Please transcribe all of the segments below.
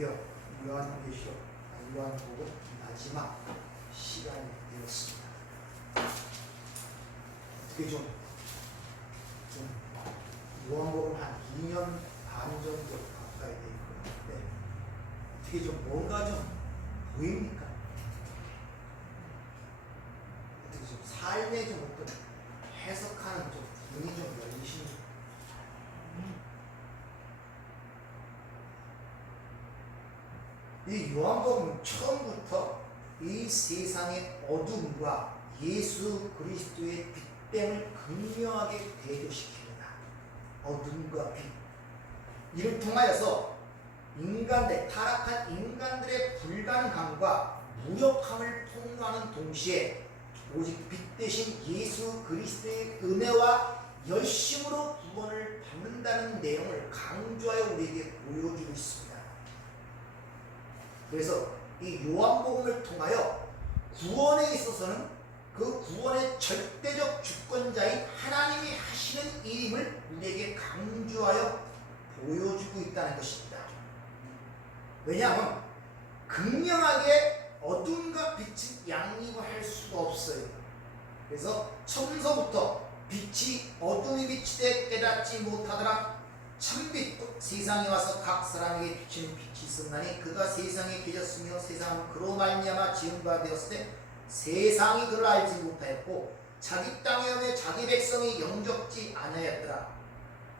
드디어 요한복음 마지막 시간이 되었습니다. 어떻게 좀 요한복음 한 2년 반 정도 가까이 돼 있는데 어떻게 좀 뭔가 좀 보입니까? 어떻게 좀 삶에 좀 어떤 해석하는 좀 눈이 좀 열리십니까? 이 요한복음은 처음부터 이 세상의 어둠과 예수 그리스도의 빛됨을 극명하게 대조시킵니다. 어둠과 빛. 이를 통하여서 타락한 인간들의 불가능함과 무력함을 폭로하는 동시에 오직 빛 대신 예수 그리스도의 은혜와 열심으로 구원을 받는다는 내용을 강조하여 우리에게 보여주고 있습니다. 그래서 이 요한복음을 통하여 구원에 있어서는 그 구원의 절대적 주권자인 하나님이 하시는 일임을 우리에게 강조하여 보여주고 있다는 것입니다. 왜냐하면 극명하게 어둠과 빛은 양립할 수가 없어요. 그래서 처음서부터 빛이 어둠이 비치되 깨닫지 못하더라. 참빛도 세상에 와서 각 사람에게 비치는 빛이 있었나니 그가 세상에 계셨으며 세상은 그로 말미암아 지은 바 되었을 때 세상이 그를 알지 못하였고 자기 땅에 오매 자기 백성이 영접지 아니하였더라.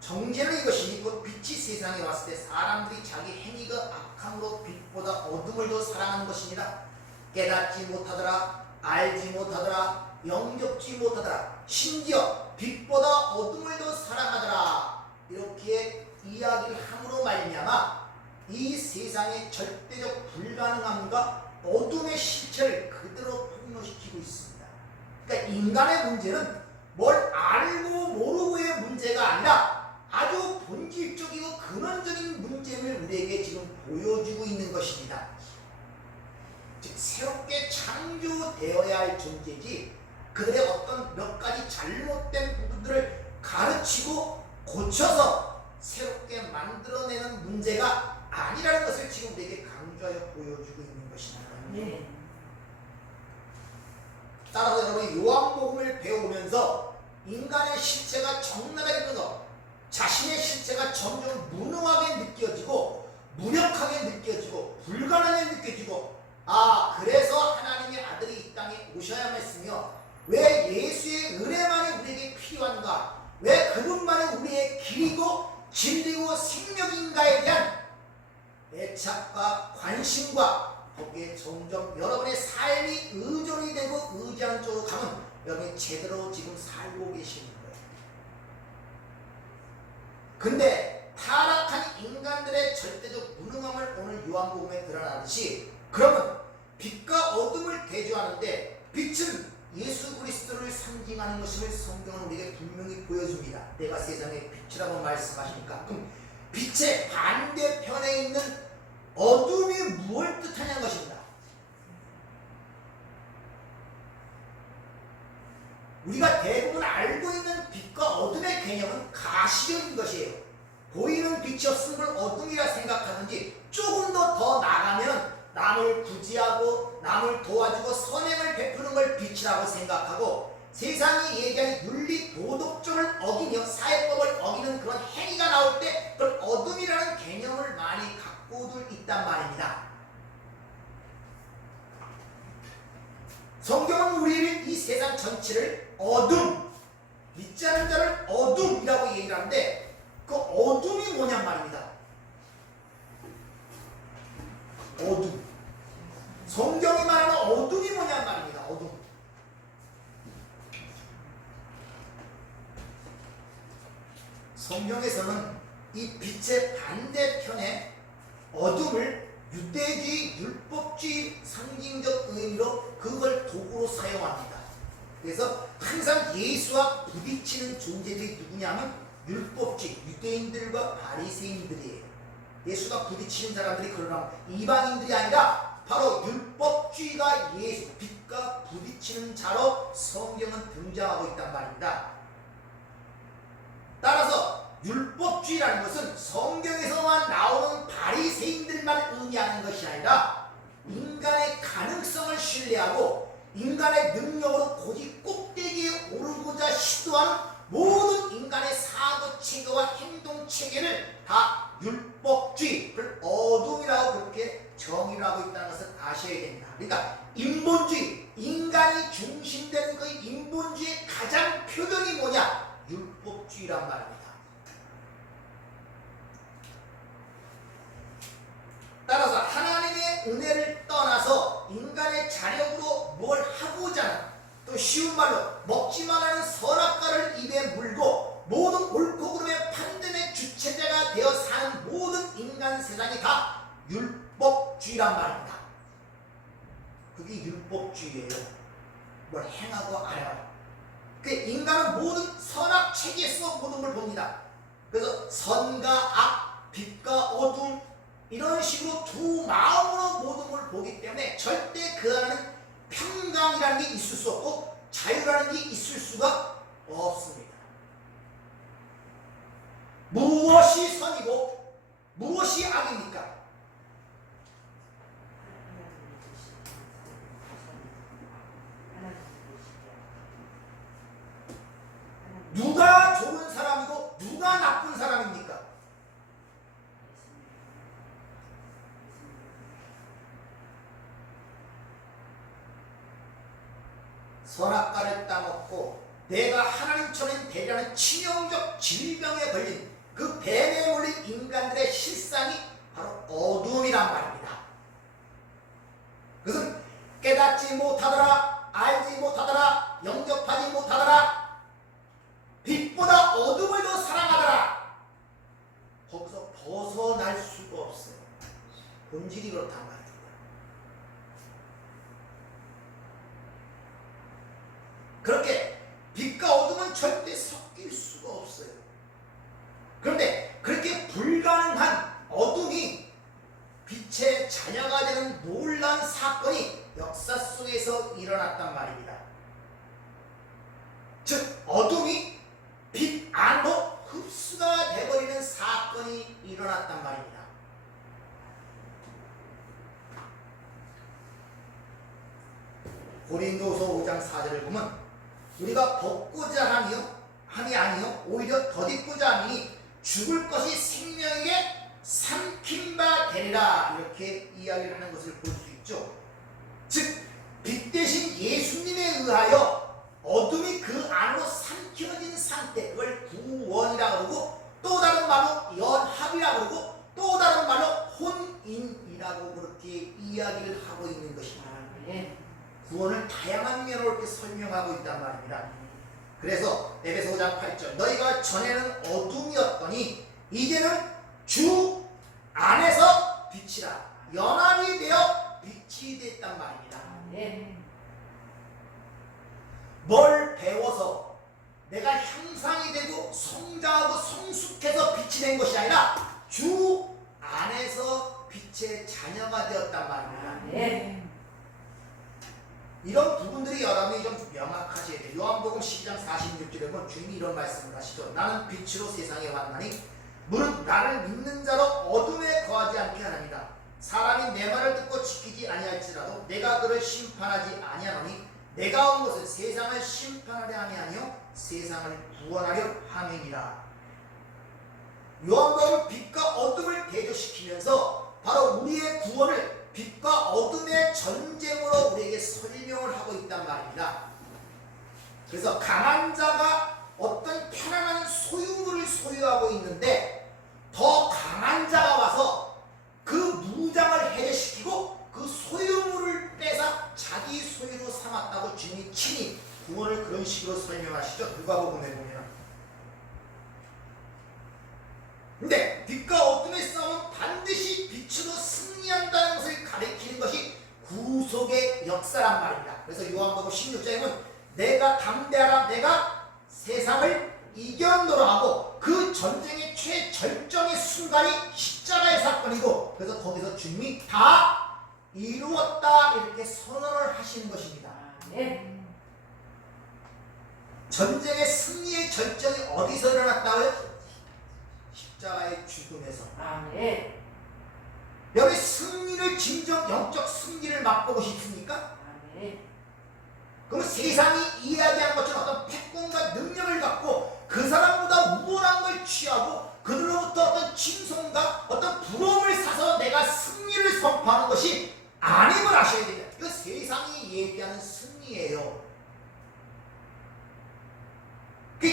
정죄는 이것이니 곧 빛이 세상에 왔을 때 사람들이 자기 행위가 악함으로 빛보다 어둠을 더 사랑하는 것입니다. 깨닫지 못하더라. 알지 못하더라. 영접지 못하더라. 심지어 빛보다 어둠을 더 사랑하더라. 이렇게 이야기를 함으로 말미암아 이 세상의 절대적 불가능함과 어둠의 실체를 그대로 폭로시키고 있습니다. 그러니까 인간의 문제는 뭘 알고 모르고의 문제가 아니라 아주 본질적이고 근원적인 문제를 우리에게 지금 보여주고 있는 것입니다. 즉 새롭게 창조되어야 할 존재지 그들의 어떤 몇 가지 잘못된 부분들을 가르치고 고쳐서 새롭게 만들어내는 문제가 아니라는 것을 지금 우리에게 강조하여 보여주고 있는 것입니다. 네. 따라서 여러분이 요한복음을 배우면서 인간의 실체가 적나라해져서 자신의 실체가 점점 무능하게 느껴지고 무력하게 느껴지고 불가능하게 느껴지고 그래서 하나님의 아들이 이 땅에 오셔야만 했으며 왜 예수의 은혜만이 우리에게 필요한가 왜 그분만이 우리의 길이고 진리고 생명인가에 대한 애착과 관심과 거기에 점점 여러분의 삶이 의존이 되고 의지하는 쪽으로 가면 여러분이 제대로 지금 살고 계시는 거예요. 근데 타락한 인간들의 절대적 무능함을 오늘 요한복음에 드러나듯이 그러면 빛과 어둠을 대조하는데 빛은 예수 그리스도를 상징하는 것임을 성경은 우리에게 분명히 보여줍니다. 내가 세상의 빛이라고 말씀하시니까 그럼 빛의 반대편에 있는 어둠이 무엇을 뜻하냐는 것입니다. 우리가 대부분 알고 있는 빛과 어둠의 개념은 가시적인 것이에요. 보이는 빛이 없으면 그걸 어둠이라 생각하든지 조금 더 나가면 남을 구제하고 남을 도와주고 선행을 베푸는 걸 빛이라고 생각하고 세상이 얘기하는 윤리 도덕적을 어기며 사회법을 어기는 그런 행위가 나올 때 그걸 어둠이라는 개념을 많이 갖고들 있단 말입니다. 성경은 우리를 이 세상 전체를 어둠, 믿지 않는 자를 어둠이라고 얘기를 하는데 그 어둠이 뭐냔 말입니다. 어둠. 성경이 말하는 어둠이 뭐냔 말입니다. 어둠. 성경에서는 이 빛의 반대편에 어둠을 유대주의, 율법주의 상징적 의미로 그걸 도구로 사용합니다. 그래서 항상 예수와 부딪히는 존재들이 누구냐면 율법주의, 유대인들과 바리새인들이에요. 예수가 부딪히는 사람들이 그러나 이방인들이 아니라 바로 율법주의가 예수, 빛과 부딪히는 자로 성경은 등장하고 있단 말입니다. 따라서 율법주의라는 것은 성경에서만 나오는 바리새인들만 것들만 의미하는 것이 아니라 인간의 가능성을 신뢰하고 인간의 능력으로 고지 꼭대기에 오르고자 시도하는 모든 인간의 사고체계와 행동체계를 다 율법주의, 그걸 어둠이라고 그렇게 정의를 하고 있다는 것을 아셔야 됩니다. 그러니까 인본주의, 인간이 중심되는 그 인본주의의 가장 표현이 뭐냐? 율법주의란 말입니다. 따라서 하나님의 은혜를 떠나서 인간의 자력으로 뭘 하고자 하는, 또 쉬운 말로 먹지만 하는 선악과를 입에 물고 모든 옳고 그름의 판단의 주체자가 되어 사는 모든 인간 세상이 다 율법주의란 말입니다. 그게 율법주의예요. 뭘 행하고 안 해요. 그 인간은 모든 선악 체계에서 모든 걸 봅니다. 그래서 선과 악, 빛과 어둠, 이런 식으로 두 마음으로 모든 걸 보기 때문에 절대 그 안에는 평강이라는 게 있을 수 없고 자유라는 게 있을 수가 없습니다. 무엇이 선이고 무엇이 악입니까? 누가 좋은 사람이고 누가 나쁜 사람입니까? 선악과를 따먹고 내가 하나님처럼 되려는 치명적 질병에 걸린 그 뱀에 물린 인간들의 실상이 바로 어둠이란 말입니다. 그것은 깨닫지 못하더라, 알지 못하더라, 영접하지 못하더라, 빛보다 어둠을 더 사랑하더라. 거기서 벗어날 수가 없어요. 본질이 그렇단 말이에요. 그렇게 빛과 어둠은 절대 섞일 수가 없어요. 그런데 그렇게 불가능한 어둠이 빛의 자녀가 되는 놀라운 사건이 역사 속에서 일어났단 말입니다. 즉 어둠이 빛 안으로 흡수가 되어버리는 사건이 일어났단 말입니다. 고린도서 5장 4절을 보면 우리가 벗고자 함이 아니요 오히려 덧입고자 하니 죽을 것이 생명에게 삼킨 바 되리라, 이렇게 이야기를 하는 것을 볼 수 있죠. 즉 빛 대신 예수님에 의하여 어둠이 그 안으로 삼켜진 상태, 그걸 구원이라 그러고 또 다른 말로 연합이라 그러고 또 다른 말로 혼인이라고 그렇게 이야기를 하고 있는 것입니다. 구원을 다양한 면으로 이렇게 설명하고 있단 말입니다. 그래서 에베소 5장 8절 너희가 전에는 어둠이었더니 이제는 주 안에서 빛이라 연합이 되어 빛이 됐단 말입니다. 뭘 배워서 내가 형상이 되고 성장하고 성숙해서 빛이 된 것이 아니라 주 안에서 빛의 자녀가 되었단 말입니다. 이런 부분들이 여러분이 좀 명확하셔야 돼요. 요한복음 12장 46절에 보면 주님이 이런 말씀을 하시죠. 나는 빛으로 세상에 왔나니 무릇 나를 믿는 자로 어둠에 거하지 않게 하나니라. 사람이 내 말을 듣고 지키지 아니할지라도 내가 그를 심판하지 아니하노니 내가 온 것은 세상을 심판하려 함이 아니요 세상을 구원하려 함이니라. 요한복음은 빛과 어둠을 대조시키면서 바로 우리의 구원을 빛과 어둠의 전쟁으로 우리에게 설명을 하고 있단 말입니다. 그래서 강한 자가 어떤 편안한 소유물을 소유하고 있는데 더 강한 자가 와서 그 무장을 해제시키고 그 소유물을 빼서 자기 소유로 삼았다고 주님이 친히 구원을 그런 식으로 설명하시죠. 누가복음에 보면. 근데 빛과 어둠의 싸움은 반드시 빛으로 승리한다는 것을 가리키는 것이 구속의 역사란 말입니다. 그래서 요한복음 16장에 보면 내가 담대하라, 내가 세상을 이겼노라 하고 그 전쟁의 최절정의 순간이 십자가의 사건이고, 그래서 거기서 주님이 다 이루었다 이렇게 선언을 하시는 것입니다. 전쟁의 승리의 절정이 어디서 일어났다고요? 십자가의 죽음에서. 여러분 승리를 진정 영적 승리를 맛보고 싶습니까? 그럼 세상이 이야기하는 것처럼 어떤 패권과 능력을 갖고 그 사람보다 우월한 걸 취하고 그들로부터 어떤 칭송과 어떤 부러움을 사서 내가 승리를 선포하는 것이 아님을 아셔야 됩니다. 이거 세상이 얘기하는 승리예요.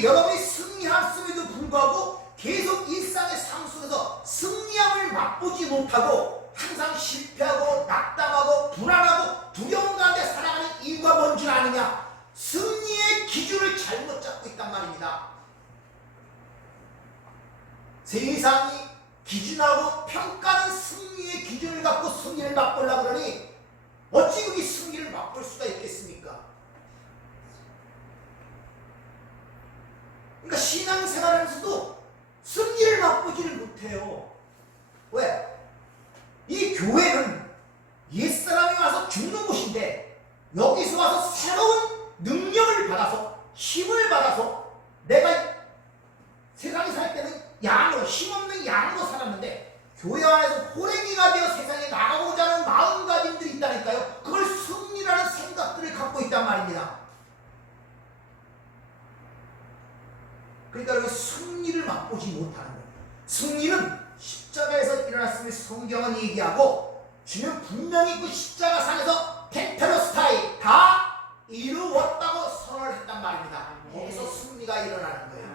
여러분이 승리했음에도 불구하고 계속 일상의 삶 속에서 승리함을 맛보지 못하고 항상 실패하고 낙담하고 불안하고 두려움 가운데 살아가는 이유가 뭔 줄 아느냐? 승리의 기준을 잘못 잡고 있단 말입니다. 세상이 기준하고 평가는 승리의 기준을 갖고 승리를 맛보려고 그러니 어찌 그게 승리를 맛볼 수가 있겠습니까? 그러니까 신앙생활하면서도 승리를 맛보지를 못해요. 왜? 이 교회는 옛사람이 와서 죽는 곳인데 여기서 와서 새로운 능력을 받아서 힘을 받아서 내가 세상에 살 때는 양으로 힘없는 양으로 살았는데 교회 안에서 호랭이가 되어 세상에 나가고자 하는 마음가짐들이 있다니까요. 그걸 승리라는 생각들을 갖고 있단 말입니다. 그러니까 여기 승리를 맛보지 못하는 거예요. 승리는 십자가에서 일어났음을 성경은 얘기하고 주는 분명히 그 십자가 산에서 테텔로스타이 다 이루었다고 선언을 했단 말입니다. 거기서 승리가 일어나는 거예요.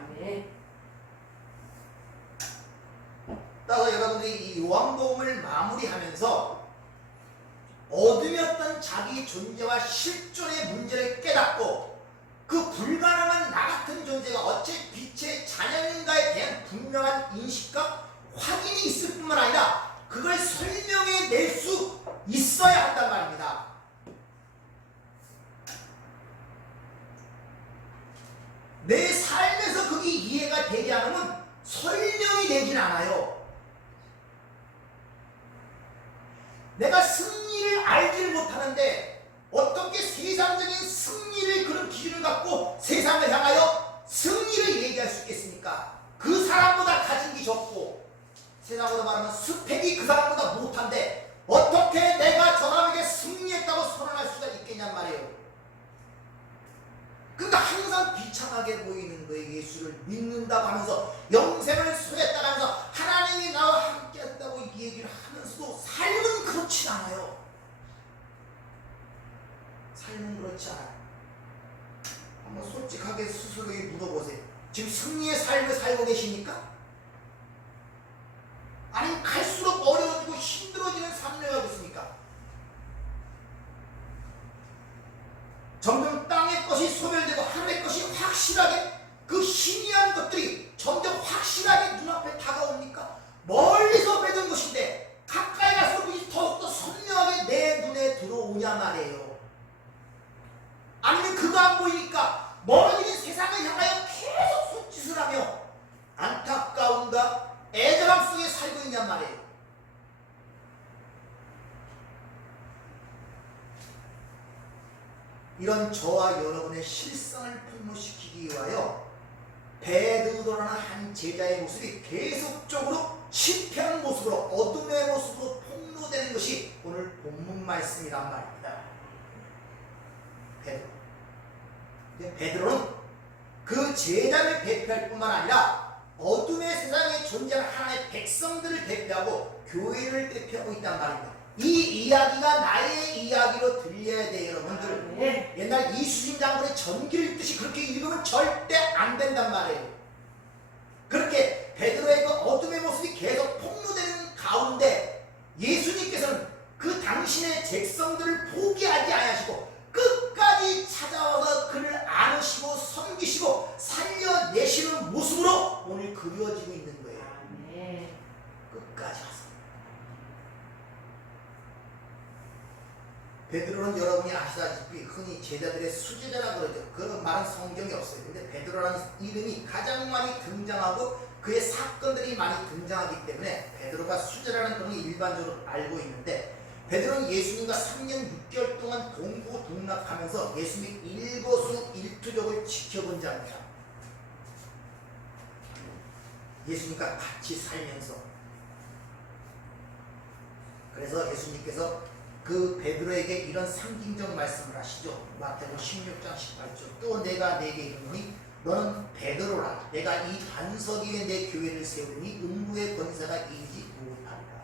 따라서 여러분들이 이 요한복음을 마무리하면서 어둠이었던 자기 존재와 실존의 문제를 깨닫고 그 불가능한 나 같은 존재가 어째 빛의 자녀인가에 대한 분명한 인식과 확인이 있을 뿐만 아니라 그걸 설명해 낼 수 있어야 한단 말입니다. 내 삶에서 그게 이해가 되지 않으면 설명이 되진 않아요. 내가 승리를 알지를 못하는데 어떻게 세상적인 승리를 그런 기준을 갖고 세상을 향하여 승리를 얘기할 수 있겠습니까? 그 사람보다 가진 게 적고 세상으로 말하면 스펙이 그 사람보다 못한데 어떻게 내가 저 사람에게 승리했다고 선언할 수가 있겠냔 말이에요. 그러니까 항상 비참하게 보이는 거예요. 예수를 믿는다고 하면서 영생을 소했다고 하면서 하나님이 나와 함께 한다고 이 얘기를 하면서도 삶은 그렇지 않아요. 삶은 그렇지 않아요. 한번 솔직하게 스스로에게 물어보세요. 지금 승리의 삶을 살고 계십니까? 아니면 갈수록 어려워지고 힘들어지는 삶을 가고 있습니까? 점점 땅의 것이 소멸되고 하늘의 것이 확실하게 그 희미한 것들이 점점 확실하게 눈앞에 다가옵니까? 멀리서 맺은 것인데 가까이 가서 그것이 더욱더 선명하게 내 눈에 들어오냐 말이에요. 아니면 그거 안 보이니까 멀어지는 세상을 향하여 계속 손짓을 하며 안타까움과 애절함 속에 살고 있냔 말이에요. 이런 저와 여러분의 실상을 폭로시키기 위하여 베드로라는 한 제자의 모습이 계속적으로 실패하는 모습으로 어둠의 모습으로 폭로되는 것이 오늘 본문 말씀이란 말입니다. 베드로는 그 제자를 대표할 뿐만 아니라 어둠의 세상에 존재하는 하나의 백성들을 대표하고 교회를 대표하고 있단 말입니다. 이 이야기가 나의 이야기로 들려야 돼요, 여러분들. 옛날 이수진 장군의 전기를 읽듯이 그렇게 읽으면 절대 안 된단 말이에요. 그렇게 베드로의 그 어둠의 모습이 계속 폭로되는 가운데 예수님께서는 그 당신의 백성들을 포기하지 아니하시고 끝까지 찾아와서 그를 안으시고 섬기시고 살려내시는 모습으로 오늘 그려지고 있는 거예요. 끝까지 와서. 베드로는 여러분이 아시다시피 흔히 제자들의 수제자라고 그러죠. 그런 말은 성경에 없어요. 근데 베드로라는 이름이 가장 많이 등장하고 그의 사건들이 많이 등장하기 때문에 베드로가 수제라는 그런 걸 일반적으로 알고 있는데 베드로는 예수님과 3년 6개월 동안 동고동락하면서 예수님의 일거수일투족을 지켜본 자입니다. 예수님과 같이 살면서 그래서 예수님께서 그 베드로에게 이런 상징적 말씀을 하시죠. 마태복음 16장 18절. 또 내가 네게 이르노니 너는 베드로라. 내가 이 반석 위에 내 교회를 세우니 음부의 권세가 이기지 못하리라.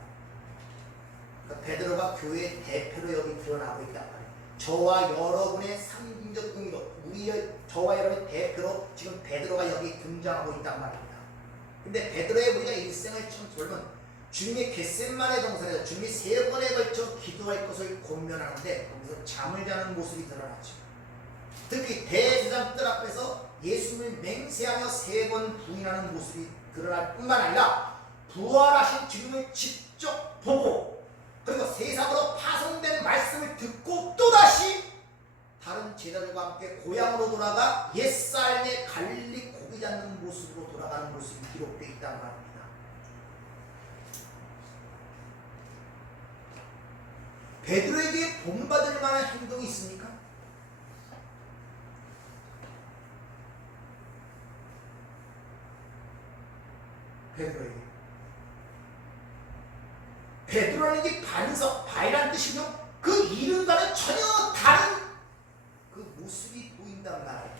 그러니까 베드로가 교회의 대표로 여기 드러나고 있단 말이에요. 저와 여러분의 상징적 의미로 저와 여러분의 대표로 지금 베드로가 여기 등장하고 있단 말입니다. 근데 베드로의 우리가 일생을 처음 돌면 주님이 겟셋마네 동산에서 주님이 3번에 걸쳐 기도할 것을 권면하는데 거기서 잠을 자는 모습이 드러나죠. 특히 대제사장들 앞에서 예수님을 맹세하며 3번 부인하는 모습이 드러날 뿐만 아니라 부활하신 주님을 직접 보고 그리고 세상으로 파송된 말씀을 듣고 또다시 다른 제자들과 함께 고향으로 돌아가 옛삶의 갈릴리 고기 잡는 모습으로 돌아가는 모습이 기록되어 있다는 말입니다. 베드로에게 본받을 만한 행동이 있습니까? 베드로라는 게 반석, 바이란 뜻이죠. 그 이름과는 전혀 다른 그 모습이 보인단 말이에요.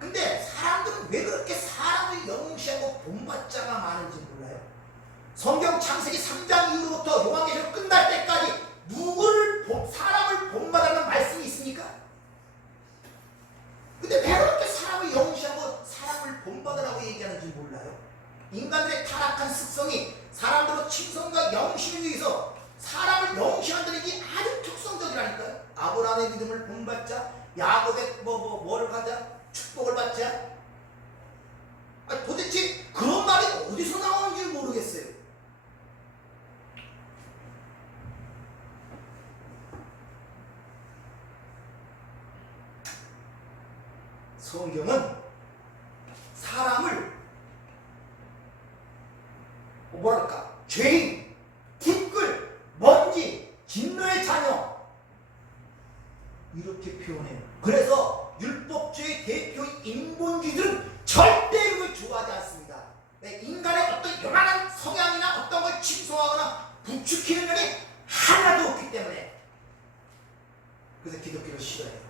근데 사람들은 왜 그렇게 사람을 영웅시하고 본받자가 많은지 몰라요. 성경 창세기 3장 이후로부터 요한계시록 끝날 때까지 사람을 본받으라는 말씀이 있습니까? 근데 왜 그렇게 사람을 영시하고 사람을 본받으라고 얘기하는지 몰라요. 인간들의 타락한 습성이 사람들로 칭송과 영시를 위해서 사람을 영시한다는 게 아주 특성적이라니까요. 아브라함의 믿음을 본받자, 야곱의 뭐를 하자, 축복을 받자. 도대체 그런 말이 어디서 나오는지 모르겠어요. 성경은 사람을 뭐랄까 죄인, 티끌, 먼지, 진노의 자녀 이렇게 표현해요. 그래서 율법주의 대표인 인본주의들은 절대 이걸 좋아하지 않습니다. 인간의 어떤 요만한 성향이나 어떤 걸 칭송하거나 부추기는 면이 하나도 없기 때문에 그래서 기독교를 싫어해요.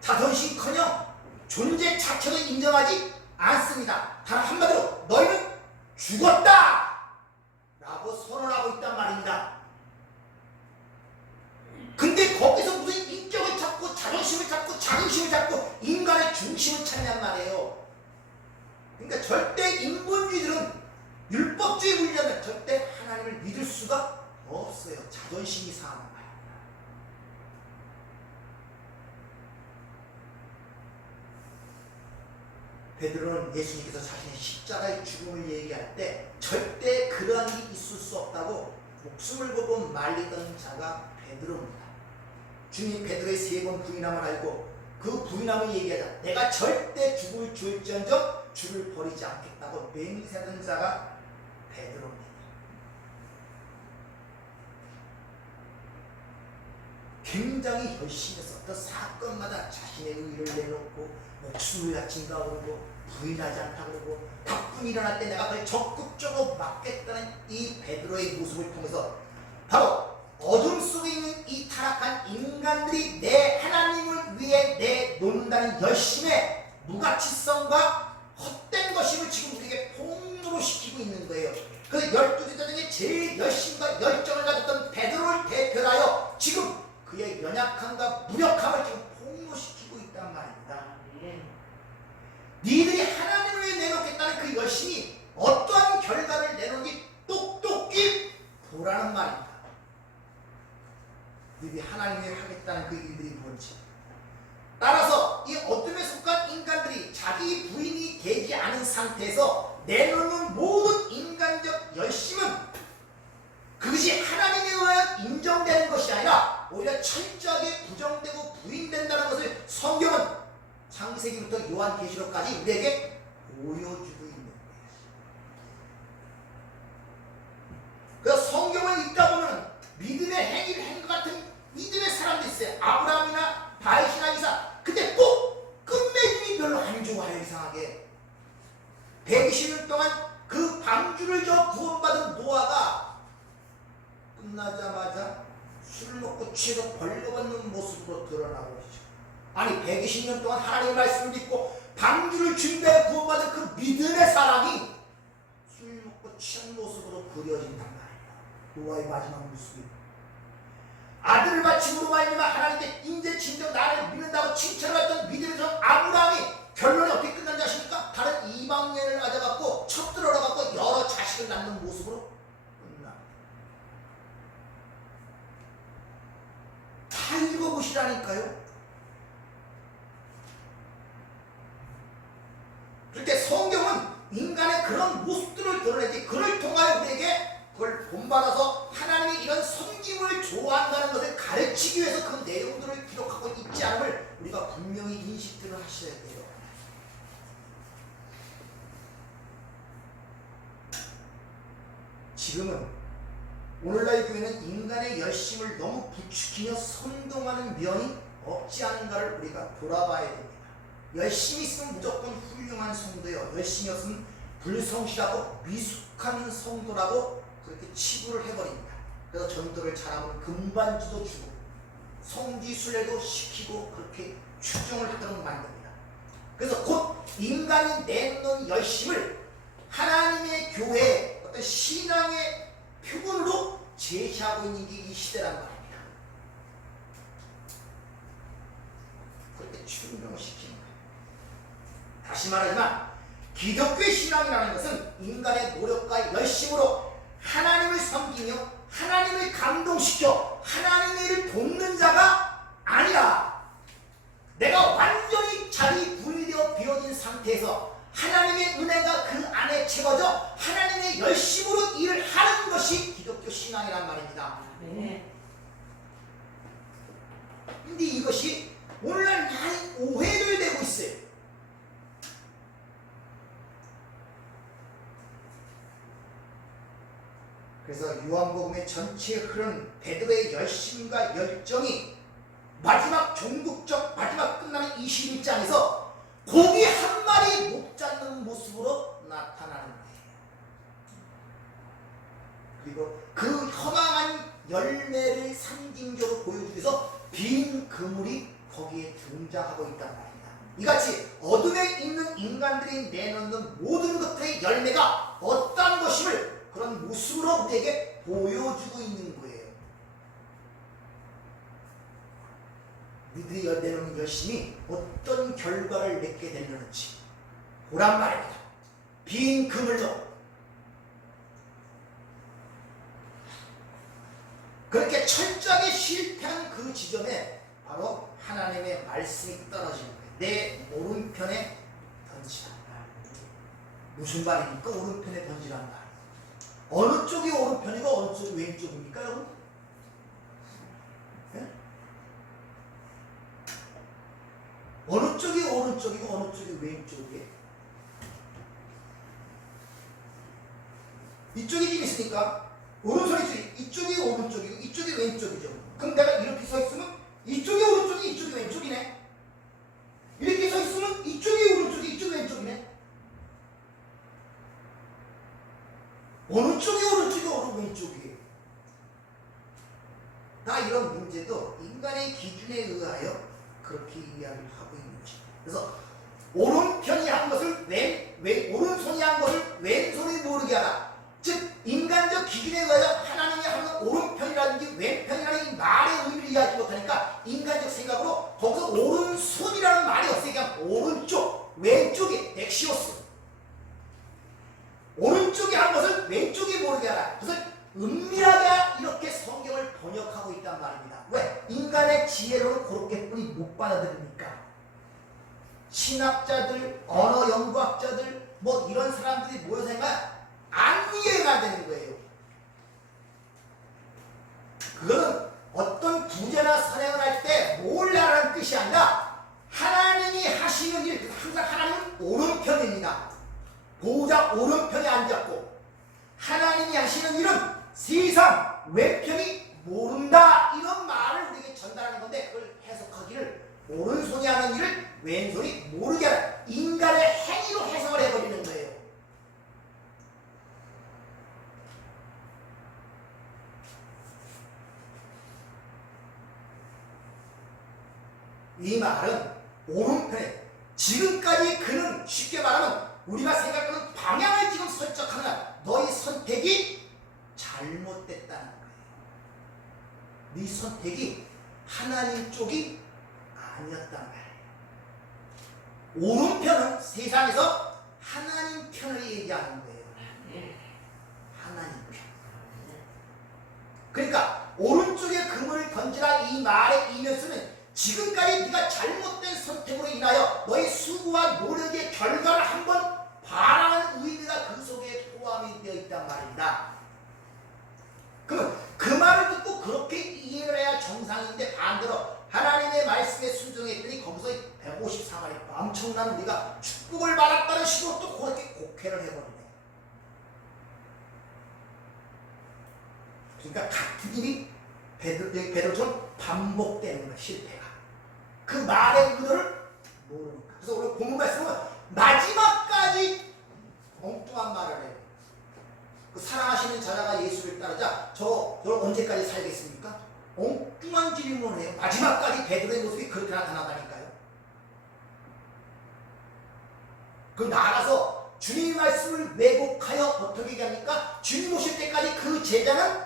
자존심커녕 존재 자체도 인정하지 않습니다. 다른 한마디로 너희는 죽었다! 라고 선언하고 있단 말입니다. 근데 거기서 무슨 인격을 찾고 자존심을 찾고 자긍심을 찾고 인간의 중심을 찾냔 말이에요. 그러니까 절대 인본주의들은 율법주의 분리자는 절대 하나님을 믿을 수가 없어요. 자존심이 상한 말이에요. 베드로는 예수님께서 자신의 십자가의 죽음을 얘기할 때 절대 그러한 일이 있을 수 없다고 목숨을 걸고 말리던 자가 베드로입니다. 주님 베드로의 3번 부인함을 알고 그 부인함을 얘기하자 내가 절대 죽음을 줄지언정 주를 버리지 않겠다고 맹세하던 자가 베드로입니다. 굉장히 열심히 해서 어떤 사건마다 자신의 의의를 내놓고 목숨을 바친다 그러고 부인하지 않다 그러고 가끔 일어날 때 내가 그걸 적극적으로 막겠다는 이 베드로의 모습을 통해서 바로 어둠 속에 있는 이 타락한 인간들이 내 하나님을 위해 내놓는다는 열심의 무가치성과 헛된 것임을 지금 우리에게 폭로로 시키고 있는 거예요. 그 12제자 중에 제일 열심과 열정을 가졌던 베드로를 대표하여 지금 그의 연약함과 무력함을 지금 폭로시키고 있단 말입니다. 니들이 하나님을 위해 내놓겠다는 그 열심이 어떠한 결과를 내놓는지 똑똑히 보라는 말입니다. 니들이 하나님을 위해 하겠다는 그 일들이 뭔지. 따라서 이 어둠에 속한 인간들이 자기 부인이 되지 않은 상태에서 내놓는 모든 인간적 열심은 그것이 하나님에 의하여 인정되는 것이 아니라 오히려 철저하게 부정되고 부인된다는 것을 성경은 창세기부터 요한계시록까지 우리에게 보여주고 있는 거예요. 그래서 성경을 읽다 보면 믿음의 행위를 한 것 같은 믿음의 사람도 있어요. 아브라함이나 다윗이나 이삭. 근데 꼭 끝맺음이 별로 안 좋아요. 이상하게 120년 동안 그 방주를 저 구원받은 노아가 끝나자마자 술 먹고 취해서 벌거벗는 모습으로 드러나고 있죠. 아니 120년 동안 하나님의 말씀을 믿고 방주를 준비해 구원받은 그 믿음의 사람이 술 먹고 취한 모습으로 그려진단 말이에요. 노아의 마지막 모습이. 아들을 바침으로 말미암아 하나님께 인제 진정 나를 믿는다고 칭찬받던 믿음의 종 아브라함이 결론이 어떻게 끝난지 아십니까? 다른 이방 여인을 맞아갖고 척들어가갖고 여러 자식을 낳는 모습으로 끝납니다. 다 읽어보시라니까요. 그렇게 성경은 인간의 그런 모습들을 드러내지 그를 통하여 우리에게 그걸 본받아서 하나님이 이런 섬김을 좋아한다는 것을 가르치기 위해서 그 내용들을 기록하고 있지 않음을 우리가 분명히 인식들을 하셔야 돼요. 지금은 오늘날 교회는 인간의 열심을 너무 부추기며 선동하는 면이 없지 않은가를 우리가 돌아봐야 됩니다. 열심히 있으면 무조건 훌륭한 성도예요. 열심히 없으면 불성실하고 미숙한 성도라고 그렇게 치부를 해버립니다. 그래서 전도를 잘하면 금반지도 주고 성지순례도 시키고 그렇게 추정을 하도록 만듭니다. 그래서 곧 인간이 내놓는 열심을 하나님의 교회의 어떤 신앙의 표본으로 제시하고 있는 게 이 시대란 말입니다. 그렇게 추정을 시키는 거예요. 다시 말하지만 기독교의 신앙이라는 것은 인간의 노력과 열심으로 하나님을 섬기며 하나님을 감동시켜 하나님의 일을 돕는 자가 아니라 내가 완전히 자리 분리되어 비워진 상태에서 하나님의 은혜가 그 안에 채워져 하나님의 열심으로 일을 하는 것이 기독교 신앙이란 말입니다. 네. 근데 이것이 오늘날 많이 오해를 되고 있어요. 그래서 요한복음의 전체에 흐르는 베드로의 열심과 열정이 마지막 종국적 마지막 끝나는 21장에서 고기 한 마리 못 잡는 모습으로 나타나는 거예요. 그리고 그 허망한 열매를 상징적으로 보여주기 위해서 빈 그물이 거기에 등장하고 있단 말입니다. 이같이 어둠에 있는 인간들이 내놓는 모든 것들의 열매가 어떤 것임을 그런 모습으로 우리에게 보여주고 있는 거예요. 우리들이 내놓는 열심이 어떤 결과를 맺게 되는지 보란 말입니다. 빈 그물로 그렇게 철저하게 실패한 그 지점에 바로 하나님의 말씀이 떨어지는 거예요. 내 오른편에 던지라. 무슨 말입니까? 오른편에 던지란 말. 어느 쪽이 오른편이고 어느 쪽이 왼쪽입니까, 여러분? 네? 어느 쪽이 오른쪽이고 어느 쪽이 왼쪽이에요? 이쪽이 지금 있으니까 오른손이 이쪽이 오른쪽이고 이쪽이 왼쪽이죠. 그럼 내가 이렇게 서 있으면 이쪽이 오른쪽이 이쪽이 왼쪽이네. 이렇게 서 있으면 이쪽이 오른쪽이 이쪽이 왼쪽이네. 어느 쪽이 오른쪽이 어느 왼쪽이에요. 다 이런 문제도 인간의 기준에 의하여 그렇게 이야기를 하고 있는 것입니다. 그래서 오른편이 한 것을 오른손이 한 것을 왼손이 모르게 하라. 즉 인간적 기준에 의하여 하나님이 하는 오른편이라든지 왼편이라는 이 말의 의미를 이해하지 못하니까 인간적 생각으로 거기서 오른손이라는 말이 없어요. 그냥 오른쪽, 왼쪽이 엑시오스. 오른쪽이 한 것을 왼쪽이 모르게 하라. 그것을 은밀하게 이렇게 성경을 번역하고 있단 말입니다. 왜? 인간의 지혜로는 그렇게뿐이 못 받아들이니까. 신학자들, 언어 연구학자들 뭐 이런 사람들이 모여서 하니까 안 이해가 되는 거예요. 그거는 어떤 부재나 선행을 할 때 몰라라는 뜻이 아니라 하나님이 하시는 일, 항상 하나님은 오른편입니다. 보호자 오른편에 앉았고 하나님이 하시는 일은 세상 왼편이 모른다, 이런 말을 우리에게 전달하는 건데 그걸 해석하기를 오른손이 하는 일을 왼손이 모르게 하라, 인간의 행위로 해석을 해버리는 거예요. 이 말은 오른편에 지금까지 그는 쉽게 말하면 우리가 생각하는 방향을 지금 설정하느라 너희 선택이 잘못됐다는 거예요. 네 선택이 하나님 쪽이 아니었단 말이에요. 오른편은 세상에서 하나님 편을 얘기하는 거예요. 하나님 편. 그러니까 오른쪽에 그물을 던지라 이 말의 이면서는 지금까지 네가 잘못된 선택으로 인하여 너의 수고와 노력의 결과를 한번 바라는 의미가 그 속에 포함이 되어 있단 말입니다. 그러면 그 말을 듣고 그렇게 이해를 해야 정상인데 반대로 하나님의 말씀에 순종했더니 거기서 154마리 엄청난 우리가 축복을 받았다는 식으로 또 그렇게 곡해를 해버리네. 그러니까 같은 일이 베드로처럼 반복되는 거야. 실패가. 그 말의 의도를 모르니까. 그래서 오늘 본문 말씀은 마지막까지 엉뚱한 말을 해요. 그 사랑하시는 자녀가 예수를 따르자 저 언제까지 살겠습니까? 엉뚱한 질문을 해요. 마지막까지 베드로의 모습이 그렇게 나타나다니까요. 그 나가서 주님의 말씀을 왜곡하여 어떻게 얘기합니까? 주님 오실 때까지 그 제자는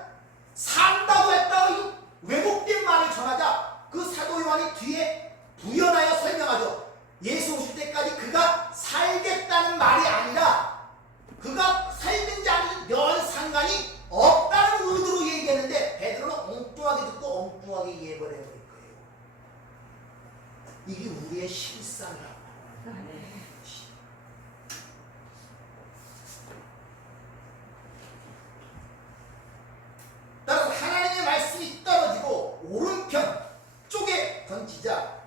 산다고 했다고 왜곡된 말을 전하자 그 사도 요한이 뒤에 부연하여 설명하죠. 예수 오실 때까지 그가 살겠다는 말이 아니라 그가 살든지 아니든 별 상관이 없다는 의도로 얘기했는데 베드로는 엉뚱하게 듣고 엉뚱하게 이해해버린 거예요. 이게 우리의 실상이라고. 따라서 하나님의 말씀이 떨어지고 오른편 쪽에 던지자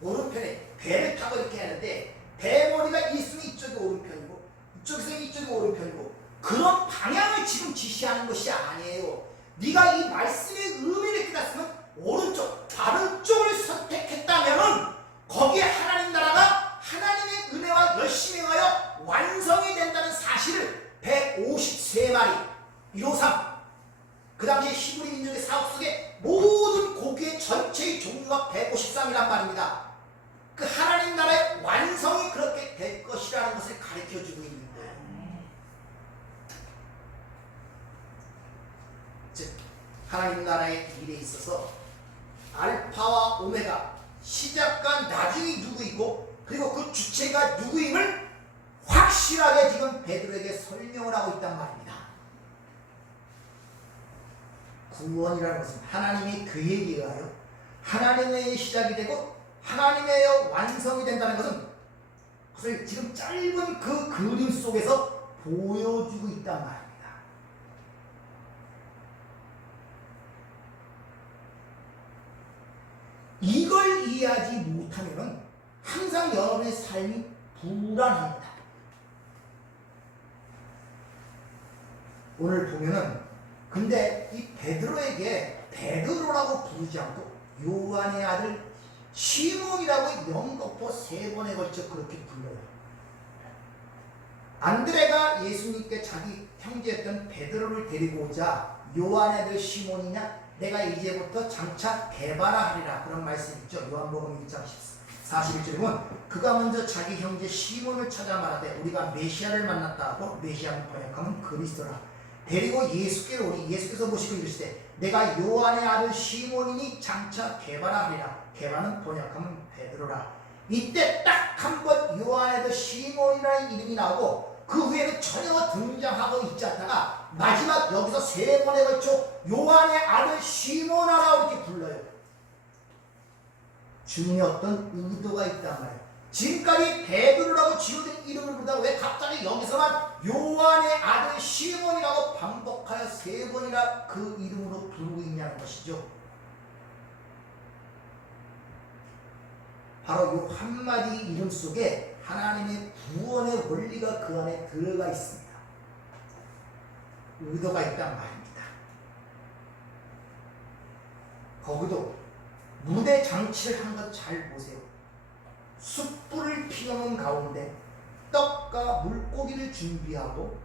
오른편에 배를 타고 이렇게 하는데 배머리가 있으면 이쪽이 오른편이고 이쪽에서 이쪽이 오른편이고 그런 방향을 지금 지시하는 것이 아니에요. 네가 이 말씀의 의미를 깨닫으면 오른쪽 바른 쪽을 선택했다면 거기에 하나님 나라가 하나님의 은혜와 열심히 하여 완성이 된다는 사실을 153마리 153 그 당시에 히브리 민족의 사업 속에 모든 고기의 전체의 종류가 153이란 말입니다. 그 하나님 나라의 완성이 그렇게 될 것이라는 것을 가르쳐주고 있는 거예요. 즉 하나님 나라의 일에 있어서 알파와 오메가 시작과 나중이 누구이고 그리고 그 주체가 누구임을 확실하게 지금 베드로에게 설명을 하고 있단 말입니다. 구원이라는 것은 하나님이 그에게 의하여 하나님의 시작이 되고 하나님의 완성이 된다는 것은 그것을 지금 짧은 그 그림 속에서 보여주고 있단 말입니다. 이걸 이해하지 못하면 항상 여러분의 삶이 불안합니다. 오늘 보면은 근데 이 베드로에게 베드로라고 부르지 않고 요한의 아들 시몬이라고 연거푸 3번에 걸쳐 그렇게 불러요. 안드레가 예수님께 자기 형제였던 베드로를 데리고 오자 요한의 아들 시몬이냐 내가 이제부터 장차 개바라 하리라 그런 말씀 있죠. 요한복음 1장 41절에 보면 그가 먼저 자기 형제 시몬을 찾아 말하되 우리가 메시아를 만났다 하고 메시아는 번역하면 그리스도라 데리고 예수께로 오니 예수께서 보시고 이르시되 내가 요한의 아들 시몬이니 장차 개바라 하리라 개바는 번역하면 베드로라. 이때 딱 한 번 요한의 아들 시몬이라는 이름이 나오고 그 후에는 전혀 등장하고 있지 않다가 마지막 여기서 3번에 걸쳐 요한의 아들 시몬아라고 이렇게 불러요. 주님의 어떤 의도가 있단 말이에요. 지금까지 베드로라고 지어진 이름을 부르다가 왜 갑자기 여기서만 요한의 아들 시몬이라고 반복하여 3번이나 그 이름으로 부르고 있냐는 것이죠. 바로 이 한마디 이름 속에 하나님의 구원의 원리가 그 안에 들어가 있습니다. 의도가 있단 말입니다. 거기도 무대 장치를 한 것 잘 보세요. 숯불을 피워놓은 가운데 떡과 물고기를 준비하고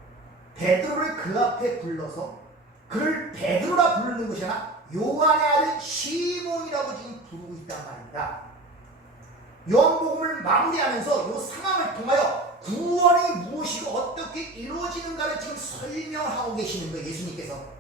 베드로를 그 앞에 불러서 그를 베드로라 부르는 것이 아니라 요한의 아들 시몬이라고 지금 부르고 있단 말입니다. 요한복음을 마무리하면서 이 상황을 통하여 구원이 무엇이고 어떻게 이루어지는가를 지금 설명하고 계시는 거예요. 예수님께서.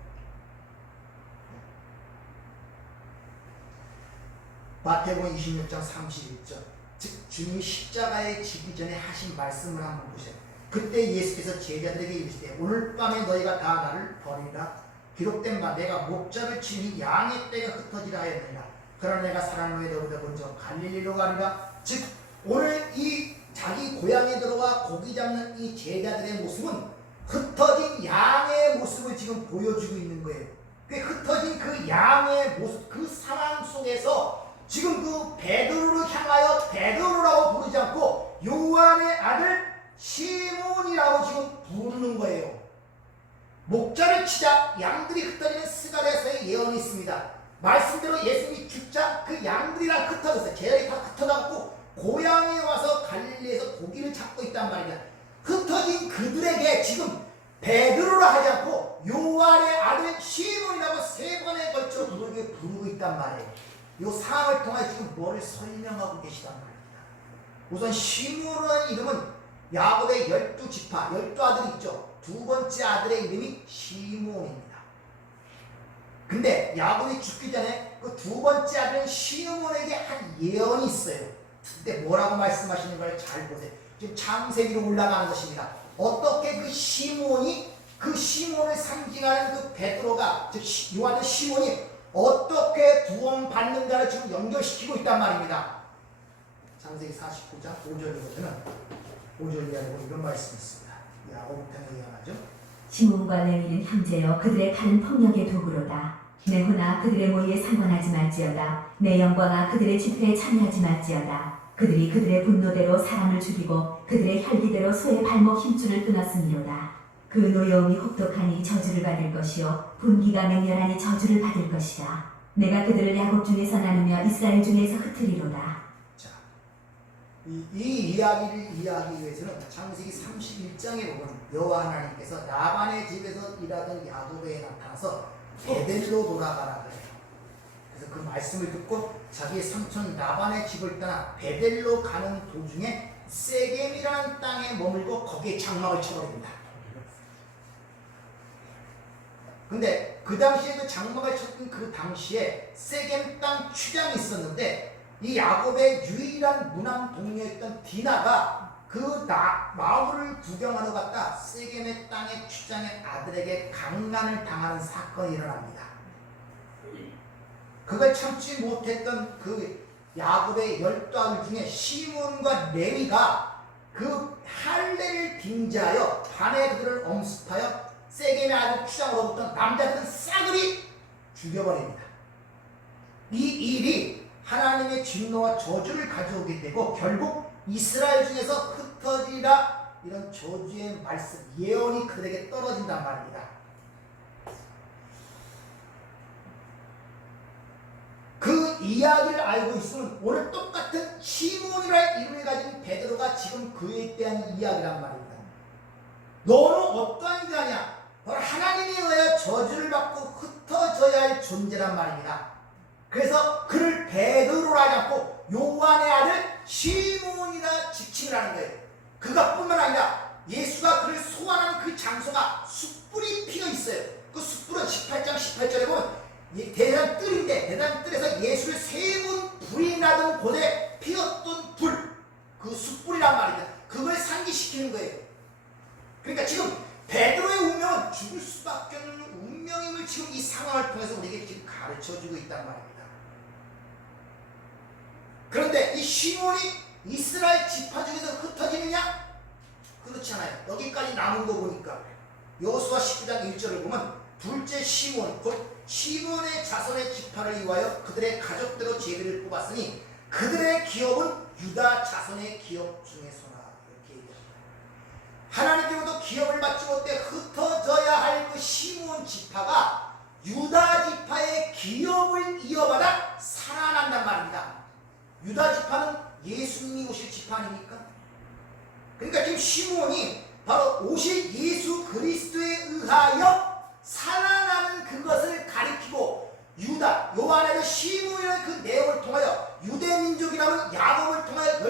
마태복음 26장 31절, 즉 주님이 십자가에 지기 전에 하신 말씀을 한번 보세요. 그때 예수께서 제자들에게 이르시되 오늘 밤에 너희가 다 나를 버리라. 기록된 바 내가 목자를 치니 양의 떼가 흩어지라 하였느니라. 그러나 내가 사람 후에 너희가 먼저 갈릴리로 가리라. 즉 오늘 이 자기 고향에 들어와 고기 잡는 이 제자들의 모습은 흩어진 양의 모습을 지금 보여주고 있는 거예요. 그 흩어진 그 양의 모습, 그 상황 속에서 지금 그 베드로를 향하여 베드로라고 부르지 않고 요한의 아들 시몬이라고 지금 부르는 거예요. 목자를 치자 양들이 흩어지는 스가랴서의 예언이 있습니다. 말씀대로 예수님이 죽자 그 양들이랑 흩어졌어요. 계열이 다 흩어졌고 고향에 와서 갈릴리에서 고기를 잡고 있단 말이야. 흩어진 그들에게 지금 베드로라 하지 않고 요한의 아들 시몬이라고 세 번에 걸쳐 부르고 있단 말이에요. 이 상황을 통해 지금 뭐를 설명하고 계시단 말입니다. 우선 시몬이라는 이름은 야곱의 12지파, 12아들이 있죠. 두 번째 아들의 이름이 시몬입니다. 근데 야곱이 죽기 전에 그 두 번째 아들은 시몬에게 한 예언이 있어요. 그때 뭐라고 말씀하시는 걸 잘 보세요. 지금 창세기로 올라가는 것입니다. 어떻게 그 시몬이, 그 시몬을 상징하는 그 베드로가, 즉 요한의 시몬이 어떻게 구원받는가를 지금 연결시키고 있단 말입니다. 창세기 49장 5절이거든요. 5절 이하로 이런 말씀이 있습니다. 야곱부터 예언하죠. 시몬과 레위는 형제여 그들의 칼은 폭력의 도구로다. 내 혼아 그들의 모의에 상관하지 말지어다. 내 영광아 그들의 집회에 참여하지 말지어다. 그들이 그들의 분노대로 사람을 죽이고 그들의 혈기대로 소의 발목 힘줄을 끊었으니로다. 그 노여움이 혹독하니 저주를 받을 것이요 분기가 맹렬하니 저주를 받을 것이다. 내가 그들을 야곱 중에서 나누며 이스라엘 중에서 흩으리로다. 자, 이 이야기를 이해하기 위해서는 창세기 31장에 보면 여호와 하나님께서 라반의 집에서 일하던 야곱에게 나타나서 베델로 돌아가라 그래요. 그래서 그 말씀을 듣고 자기의 삼촌 라반의 집을 떠나 베델로 가는 도중에 세겜이라는 땅에 머물고 거기에 장막을 쳐버립니다. 근데 그 당시에 그 장막을 쳤던 그 당시에 세겜 땅 추장이 있었는데 이 야곱의 유일한 무남 동료였던 디나가 그 마을을 구경하러 갔다 세겜의 땅의 추장의 아들에게 강간을 당하는 사건이 일어납니다. 그걸 참지 못했던 그 야곱의 12아들 중에 시몬과 레위가 그 할례를 빙자하여 반에 그들을 엄습하여 세겜의 아들 추장으로부터 남자들은 싸그리 죽여버립니다. 이 일이 하나님의 진노와 저주를 가져오게 되고 결국 이스라엘 중에서 흩어지라 이런 저주의 말씀, 예언이 그들에게 떨어진단 말입니다. 그 이야기를 알고 있으면 오늘 똑같은 시몬이라는 이름을 가진 베드로가 지금 그에 대한 이야기란 말입니다. 너는 어떠한 자냐? 바로 하나님에 의하여 저주를 받고 흩어져야 할 존재란 말입니다. 그래서 그를 베드로라 하지 않고 요한의 아들 시몬이라 지칭을 하는 거예요. 그것뿐만 아니라 예수가 그를 소환한 그 장소가 숯불이 피어 있어요. 그 숯불은 18장 18절에 보면 대단 뜰인데 대단 뜰에서 예수를 세 분 불이 나던 곳에 피었던 불, 그 숯불이란 말이죠. 그걸 상기시키는 거예요. 그러니까 지금 베드로의 운명은 죽을 수밖에 없는 운명임을 지금 이 상황을 통해서 우리에게 지금 가르쳐주고 있단 말입니다. 그런데 이 시몬이 이스라엘 지파 중에서 흩어지느냐? 그렇지 않아요. 여기까지 남은 거 보니까 여호수아 19장 1절을 보면 둘째 시몬, 곧 시몬의 자손의 지파를 이루하여 그들의 가족대로 제비를 뽑았으니 그들의 기업은 유다 자손의 기업 중에서나. 이렇게 얘기합니다. 하나님께로부터 기업을 받지 못해 흩어져야 할 그 시몬 지파가 유다 지파의 기업을 이어받아 살아난단 말입니다. 유다 지파는 예수님이 오실 지파 아닙니까? 그러니까 지금 시몬이 바로 오실 예수 그리스도에 의하여 살아나는 그것을 가리키고 유다, 요한의 시몬이라는 그 내용을 통하여 유대민족이라는 야곱을 통하여